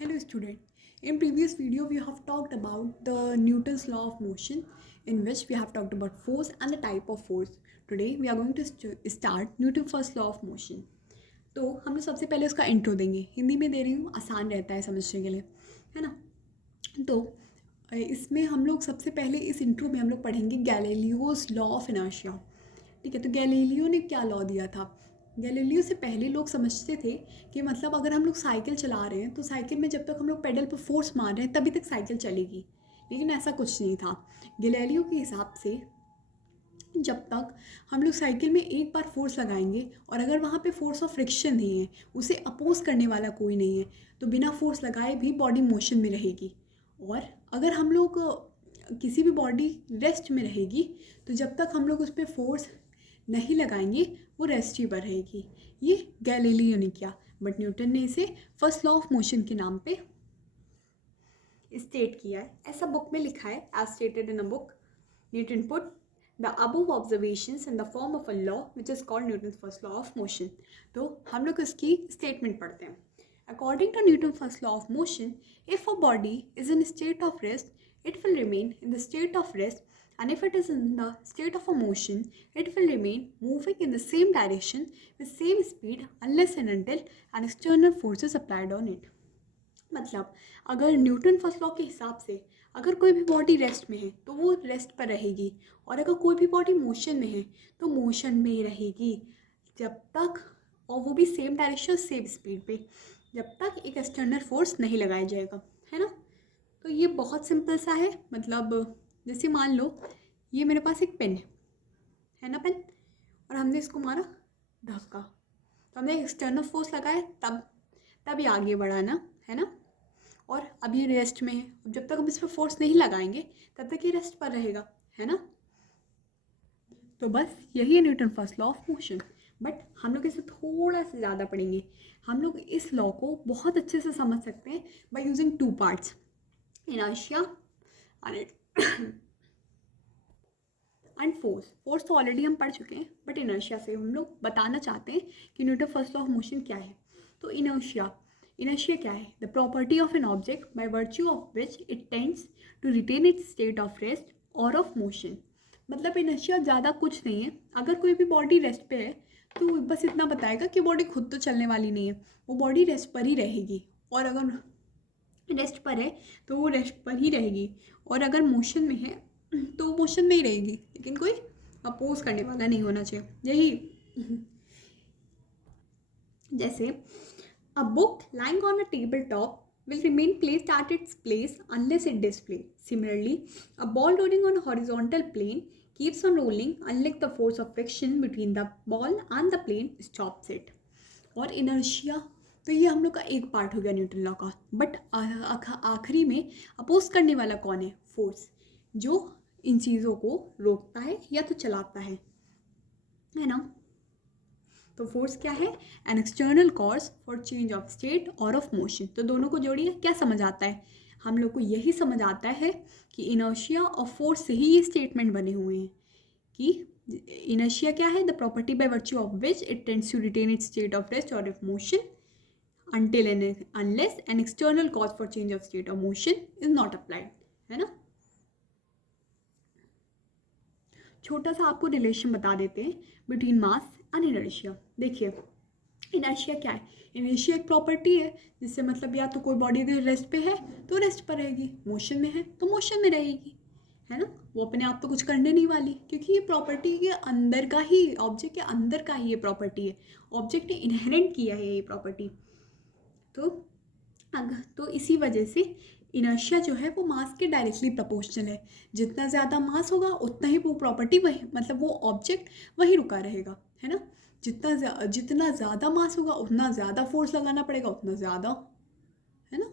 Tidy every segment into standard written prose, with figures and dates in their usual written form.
Hello student. In previous video we have talked about the Newton's law of motion in which we have talked about force and the type of force. Today we are going to start Newton's first law of motion. तो हम लोग सबसे पहले उसका intro देंगे. हिंदी में दे रही हूँ, आसान रहता है समझने के लिए, है ना. तो इसमें हम लोग सबसे पहले इस इंट्रो में हम लोग पढ़ेंगे गैलीलियोस लॉ ऑफ इनर्शिया. ठीक है. तो गैलीलियो ने क्या लॉ दिया था. गैलीलियो से पहले लोग समझते थे कि मतलब अगर हम लोग साइकिल चला रहे हैं तो साइकिल में जब तक हम लोग पेडल पर फोर्स मार रहे हैं तभी तक साइकिल चलेगी, लेकिन ऐसा कुछ नहीं था. गैलीलियो के हिसाब से जब तक हम लोग साइकिल में एक बार फोर्स लगाएंगे और अगर वहाँ पे फोर्स ऑफ फ्रिक्शन नहीं है, उसे अपोज करने वाला कोई नहीं है, तो बिना फोर्स लगाए भी बॉडी मोशन में रहेगी. और अगर हम लोग किसी भी बॉडी रेस्ट में रहेगी तो जब तक हम लोग उस पर फोर्स नहीं लगाएंगे वो रेस्ट ही पर रहेगी. ये गैलीलियो ने किया, बट न्यूटन ने इसे फर्स्ट लॉ ऑफ मोशन के नाम पे स्टेट किया है. ऐसा बुक में लिखा है, as stated in a book. Newton put the above observations in the form of a law which is called Newton's first law of motion. तो हम लोग इसकी स्टेटमेंट पढ़ते हैं. According to Newton first law of motion, if a body is in a state of rest, it will remain in the state of rest, and if it is in the state of a motion, it will remain moving in the same direction with same speed unless and until an external force is applied on it. मतलब अगर Newton first law के हिसाब से अगर कोई भी body rest में है तो वो रेस्ट पर रहेगी, और अगर कोई भी बॉडी मोशन में है तो मोशन में ही रहेगी जब तक, और वो भी सेम डायरेक्शन सेम स्पीड पे, जब तक एक एक्सटर्नल फोर्स नहीं लगाया जाएगा, है ना. तो ये बहुत सिंपल सा है. मतलब जैसे मान लो ये मेरे पास एक पेन है ना, पेन, और हमने इसको मारा धक्का, तो हमने एक्सटर्नल फोर्स लगाया तब ये आगे बढ़ा ना, है ना. और अब ये रेस्ट में है, अब जब तक हम इस पर फोर्स नहीं लगाएंगे तब तक ये रेस्ट पर रहेगा, है ना. तो बस यही है Newton first law of motion. But हम लोग इसे थोड़ा सा ज़्यादा पढ़ेंगे. हम लोग इस लॉ को बहुत अच्छे से समझ सकते हैं by using two parts, inertia and force. Force तो ऑलरेडी हम पढ़ चुके हैं, बट इनर्शिया से हम लोग बताना चाहते हैं कि Newton first law of motion क्या है. तो इनर्शिया क्या है. The property of an object by virtue of which it tends to retain its state of rest और ऑफ मोशन. मतलब इनर्शिया ज़्यादा कुछ नहीं है. अगर कोई भी बॉडी रेस्ट पे है तो बस इतना बताएगा कि बॉडी खुद तो चलने वाली नहीं है, वो बॉडी रेस्ट पर ही रहेगी. और अगर रेस्ट पर है तो वो रेस्ट पर ही रहेगी, और अगर मोशन में है तो वो मोशन में ही रहेगी, लेकिन कोई अपोज करने वाला नहीं होना चाहिए. यही जैसे a book lying on a tabletop will remain placed at its place unless it displays. Similarly, a ball rolling on a horizontal plane keeps on rolling unless the force of friction between the ball and the plane stops it. और inertia तो ये हम लोग का एक part हो गया Newton law का. बट आखिरी में अपोज करने वाला कौन है. फोर्स, जो इन चीज़ों को रोकता है या तो चलाता है ना. तो फोर्स क्या है. An external cause for change of state और ऑफ मोशन. तो दोनों को जोड़िए, क्या समझ आता है. हम लोग को यही समझ आता है कि इनर्शिया और फोर्स से ही ये स्टेटमेंट बने हुए हैं कि इनर्शिया क्या है. The property by virtue of which it tends to retain its state of rest और of motion until and unless an external cause for change of state or motion is not applied, है ना. छोटा सा आपको relation बता देते हैं between mass and inertia. देखिए इनर्शिया क्या है. इनर्शिया एक प्रॉपर्टी है जिससे मतलब या तो कोई बॉडी अगर रेस्ट पे है तो रेस्ट पर रहेगी, मोशन में है तो मोशन में रहेगी, है ना. वो अपने आप तो कुछ करने नहीं वाली, क्योंकि ये प्रॉपर्टी के अंदर का ही, ऑब्जेक्ट के अंदर का ही ये प्रॉपर्टी है. ऑब्जेक्ट ने इनहेरेंट किया है ये प्रॉपर्टी. तो इसी वजह से इनर्शिया जो है वो मास के डायरेक्टली प्रोपोर्शनल है. जितना ज़्यादा मास होगा उतना ही वो प्रॉपर्टी वही, मतलब वो ऑब्जेक्ट वहीं रुका रहेगा, है ना. जितना ज़्यादा मास होगा उतना ज़्यादा फोर्स लगाना पड़ेगा, उतना ज़्यादा, है ना.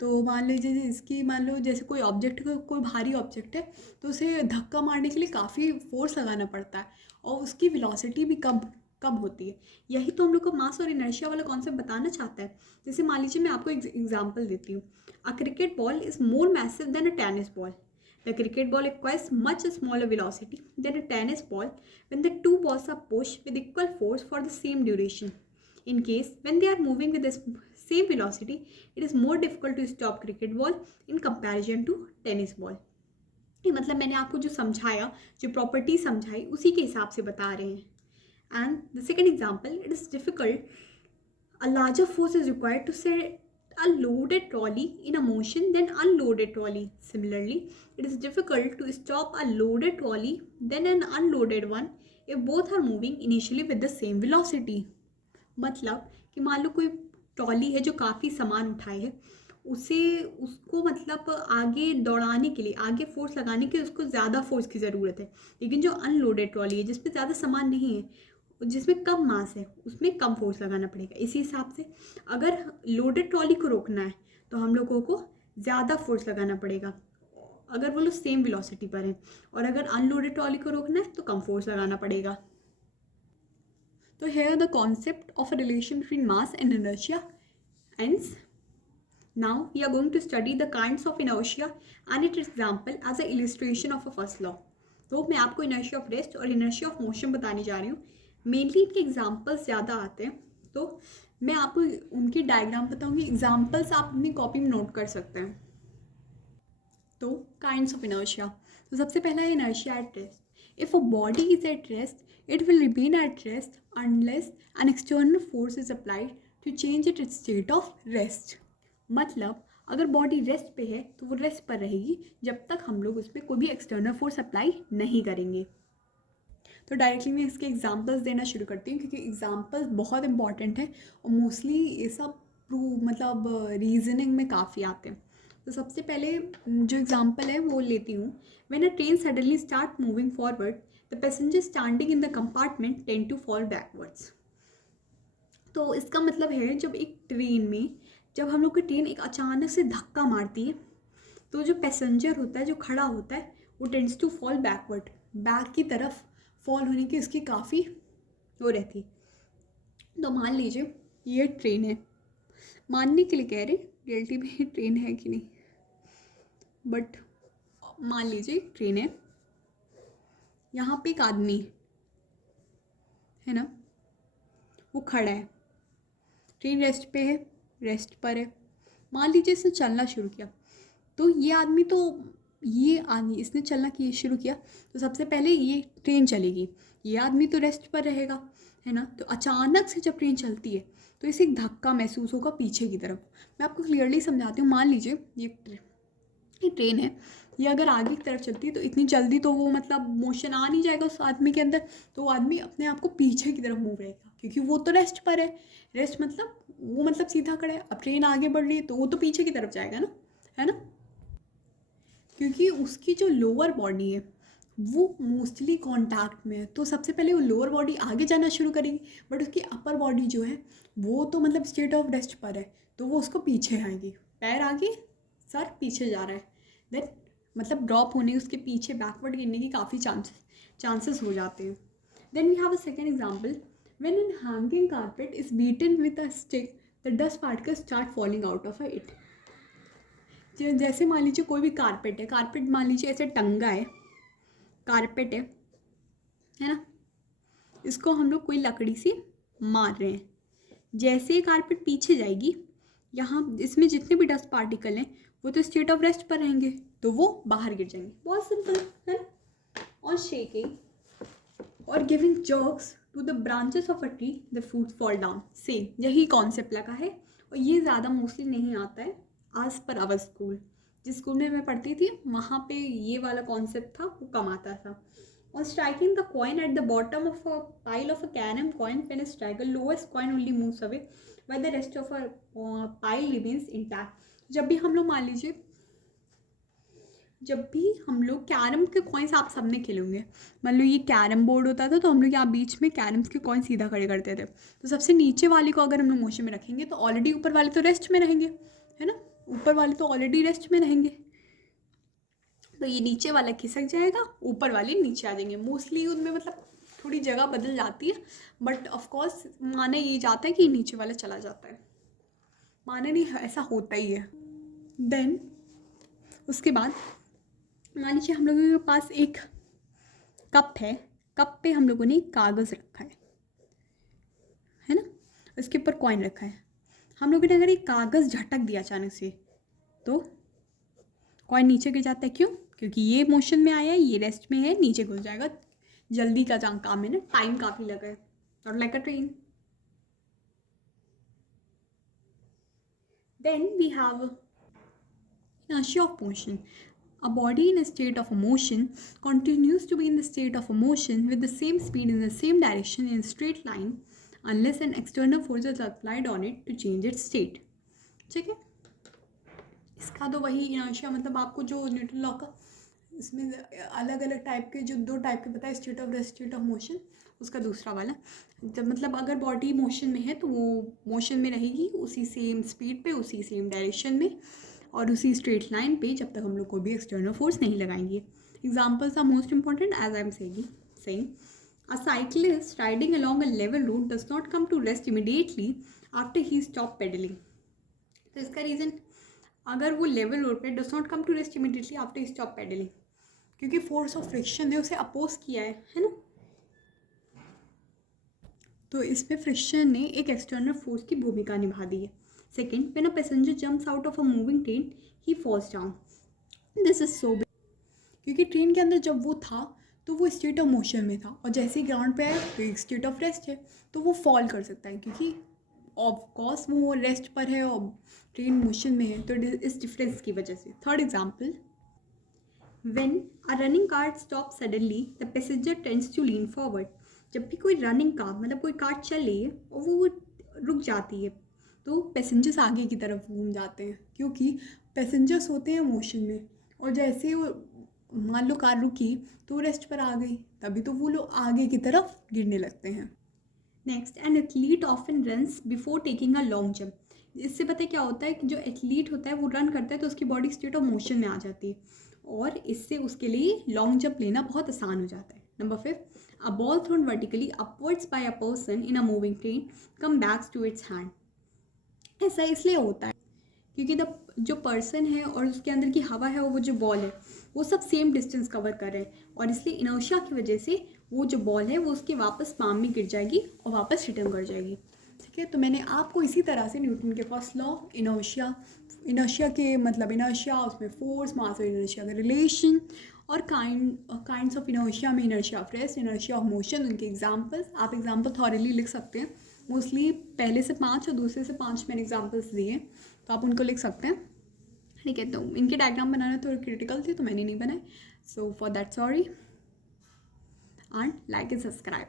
तो मान लीजिए इसकी, मान लो जैसे कोई ऑब्जेक्ट, कोई भारी ऑब्जेक्ट है तो उसे धक्का मारने के लिए काफ़ी फोर्स लगाना पड़ता है, और उसकी वेलोसिटी भी कम कब होती है. यही तो हम लोग को मास और इनर्शिया वाला कॉन्सेप्ट बताना चाहता है. जैसे मान लीजिए मैं आपको एग्जांपल देती हूँ. A cricket ball is more massive than a tennis ball. The cricket ball acquires much smaller velocity than a tennis ball when the two balls are pushed with equal force for the same duration. In case when they are moving with a same velocity, it is more difficult to stop cricket ball in comparison to tennis ball. ये मतलब मैंने आपको जो समझाया, जो property समझाई, उसी के हिसाब से बता रहे हैं. And the second example, it is difficult. A larger force is required to set a loaded trolley in a motion than unloaded trolley. Similarly, it is difficult to stop a loaded trolley than an unloaded one if both are moving initially with the same velocity. मतलब कि मान लो कोई trolley है जो काफ़ी सामान उठाए है, उसको मतलब आगे दौड़ाने के लिए, आगे फोर्स लगाने के लिए उसको ज़्यादा फोर्स की ज़रूरत है. लेकिन जो अनलोडेड ट्रॉली है जिसमें ज़्यादा सामान नहीं है, जिसमें कम मास है, उसमें कम फोर्स लगाना पड़ेगा. इसी हिसाब से अगर लोडेड ट्रॉली को रोकना है तो हम लोगों को ज़्यादा फोर्स लगाना पड़ेगा अगर वो लोग सेम वेलोसिटी पर हैं, और अगर अनलोडेड ट्रॉली को रोकना है तो कम फोर्स लगाना पड़ेगा. तो here the concept of a relation between mass and inertia ends. Now we are going to study the kinds of inertia and its example as an illustration of a first law. तो मैं आपको inertia of rest और inertia of motion बताने जा रही हूँ. Mainly इनके examples ज़्यादा आते हैं, तो मैं आपको उनकी डायग्राम बताऊँगी. एग्जाम्पल्स आप अपनी कॉपी में नोट कर सकते हैं. तो काइंड्स ऑफ इनर्शिया. तो सबसे पहला है inertia at rest. If a body is at rest, it will remain at rest unless an external force is applied to change it state of rest. मतलब अगर बॉडी रेस्ट पे है तो वो रेस्ट पर रहेगी जब तक हम लोग उसमें कोई भी एक्सटर्नल फोर्स अप्लाई नहीं करेंगे. तो डायरेक्टली मैं इसके एग्जांपल्स देना शुरू करती हूँ क्योंकि एग्जांपल्स बहुत इंपॉर्टेंट है और मोस्टली ये सब प्रूव मतलब रीजनिंग में काफ़ी आते हैं. तो सबसे पहले जो एग्जांपल है वो लेती हूँ. When a train suddenly start moving forward, the passenger standing in the compartment tend to fall backwards. तो इसका मतलब है जब एक ट्रेन में, जब हम लोग की ट्रेन एक अचानक से धक्का मारती है तो जो पैसेंजर होता है, जो खड़ा होता है, वो tends to fall backward, back की तरफ फॉल होने की उसकी काफ़ी वो रहती. तो मान लीजिए ये ट्रेन है, मानने के लिए कह रहे, रियलिटी में ट्रेन है कि नहीं, बट मान लीजिए ट्रेन है. यहाँ पे एक आदमी है ना, वो खड़ा है. ट्रेन रेस्ट पे है, रेस्ट पर है. मान लीजिए इसने चलना शुरू किया, तो ये आदमी इसने चलना शुरू किया तो सबसे पहले ये ट्रेन चलेगी, ये आदमी तो रेस्ट पर रहेगा, है ना. तो अचानक से जब ट्रेन चलती है तो इसे एक धक्का महसूस होगा पीछे की तरफ. मैं आपको क्लियरली समझाती हूँ. मान लीजिए ये ट्रेन है, ये अगर आगे की तरफ चलती है तो इतनी जल्दी तो वो मतलब मोशन आ नहीं जाएगा उस आदमी के अंदर, तो वो आदमी अपने आप को पीछे की तरफ मूव रहेगा क्योंकि वो तो रेस्ट पर है. रेस्ट मतलब वो मतलब सीधा खड़ा है. अब ट्रेन आगे बढ़ रही है तो वो तो पीछे की तरफ जाएगा ना, है ना, क्योंकि उसकी जो लोअर बॉडी है वो मोस्टली कांटेक्ट में है. तो सबसे पहले वो लोअर बॉडी आगे जाना शुरू करेगी, बट उसकी अपर बॉडी जो है वो तो मतलब स्टेट ऑफ रेस्ट पर है, तो वो उसको पीछे आएगी. पैर आगे, सर पीछे जा रहा है, देन मतलब ड्रॉप होने, उसके पीछे बैकवर्ड गिरने की काफ़ी चांसेस हो जाते हैं. Then we have a second example. When an hanging carpet is beaten with a stick, the dust particles start falling out of it. जैसे मान लीजिए कोई भी कारपेट है, कारपेट मान लीजिए ऐसे टंगा है, कारपेट है ना, इसको हम लोग कोई लकड़ी से मार रहे हैं. जैसे कारपेट पीछे जाएगी, यहाँ इसमें जितने भी डस्ट पार्टिकल हैं वो तो स्टेट ऑफ रेस्ट पर रहेंगे, तो वो बाहर गिर जाएंगे. बहुत सिंपल है ना. ऑन शेकिंग और giving jerks to the branches of a tree, the fruits fall down. Same यही कॉन्सेप्ट लगा है और ये ज़्यादा मोस्टली नहीं आता है आज पर आवर स्कूल. जिस स्कूल में मैं पढ़ती थी वहाँ पे ये वाला कॉन्सेप्ट था, वो कम आता था. और striking the coin at the bottom of a pile of a carrom coin, when a striker lowest coin only moves away while the rest of a pile remains intact. जब भी हम लोग मान लीजिए, जब भी हम लोग कैरम के कॉइन्स आप सबने खेले होंगे, मान लो ये कैरम बोर्ड होता था तो हम लोग यहाँ बीच में कैरम्स के कॉइन सीधा खड़े करते थे. तो सबसे नीचे वाले को अगर हम लोग मोशन में रखेंगे तो ऑलरेडी ऊपर वाले तो रेस्ट में रहेंगे, है ना, ऊपर वाले तो ऑलरेडी रेस्ट में रहेंगे. तो ये नीचे वाला खिसक जाएगा, ऊपर वाले नीचे आ जाएंगे. मोस्टली उनमें मतलब थोड़ी जगह बदल जाती है, बट ऑफकोर्स माना ये जाता है कि नीचे वाला चला जाता है. माना नहीं, ऐसा होता ही है. देन उसके बाद मान लीजिए हम लोगों के पास एक कप है, कप पे हम लोगों ने कागज़ रखा है ना, उसके ऊपर कॉइन रखा है. हम लोगों ने अगर एक कागज़ झटक दिया अचानक से तो कॉइन नीचे गिर जाता है, क्यों? क्योंकि ये मोशन में आया है, ये रेस्ट में है, नीचे घुस जाएगा। जल्दी का काम है ना, टाइम काफ़ी लगा है, not like a train. Then we have inertia of motion. A body in a state of motion continues to be in the state of motion with the same speed in the same direction in a straight line unless an external force is applied on it to change its state. ठीक है, इसका तो वही inertia, मतलब आपको जो Newton law का इसमें अलग अलग टाइप के, जो 2 टाइप के पता है, state of rest, state of motion, उसका दूसरा वाला, जब मतलब अगर बॉडी मोशन में है तो वो मोशन में रहेगी उसी सेम स्पीड पे, उसी सेम डायरेक्शन में और उसी स्ट्रेट लाइन पे, जब तक हम लोग कोई भी एक्सटर्नल फोर्स नहीं लगाएंगे। Examples are most important as I am saying a cyclist riding along a level road does not come to rest immediately after he stop pedalling. तो इसका रीज़न, अगर वो लेवल रोड पे does not come to rest immediately after he stop pedalling, क्योंकि force of friction ने उसे oppose किया है ना। तो इसमें फ्रिक्शन ने एक एक्सटर्नल फोर्स की भूमिका निभा दी है। Second, when a passenger jumps out of a moving train he falls down. This is so big, क्योंकि ट्रेन के अंदर जब वो था तो वो स्टेट ऑफ मोशन में था और जैसे ही ग्राउंड पे आया तो एक स्टेट ऑफ रेस्ट है, तो वो फॉल कर सकता है क्योंकि ऑफ कोर्स वो रेस्ट पर है और ट्रेन मोशन में है, तो इस डिफरेंस की वजह से। Third example, When a running car stops suddenly, the passenger tends to lean forward. जब भी कोई रनिंग कार, मतलब कोई कार चल रही है और वो रुक जाती है तो पैसेंजर्स आगे की तरफ घूम जाते हैं, क्योंकि पैसेंजर्स होते हैं मोशन में और जैसे वो मान लो कार रुकी तो रेस्ट पर आ गई, तभी तो वो लोग आगे की तरफ गिरने लगते हैं। Next, an athlete often runs before taking a long jump. इससे पता है क्या होता है कि जो एथलीट होता है वो रन करता है तो उसकी बॉडी स्टेट ऑफ मोशन में आ जाती है और इससे उसके लिए लॉन्ग जंप लेना बहुत आसान हो जाता है। Number 5, a ball thrown vertically upwards by a person in a moving train come backs to its hand. ऐसा इसलिए होता है क्योंकि जो पर्सन है और उसके अंदर की हवा है और वो जो बॉल है वो सब सेम डिस्टेंस कवर कर रहे हैं और इसलिए इनर्शिया की वजह से वो जो बॉल है वो उसके वापस पाम में गिर जाएगी और वापस रिटर्न कर जाएगी। ठीक है, तो मैंने आपको इसी तरह से न्यूटन के फर्स्ट लॉ, इनर्शिया के मतलब इनर्शिया, उसमें फोर्स, मास और इनर्शिया का रिलेशन और काइंड्स ऑफ इनर्शिया में inertia of rest, inertia of motion, उनके एग्जांपल्स, आप एग्जांपल थॉरली लिख सकते हैं। मोस्टली पहले से 5 और दूसरे से 5 मैंने एग्जांपल्स दिए तो आप उनको लिख सकते हैं। ठीक है, तो इनके डायग्राम बनाना थोड़े क्रिटिकल थे तो मैंने नहीं बनाए, so for that sorry and like and subscribe.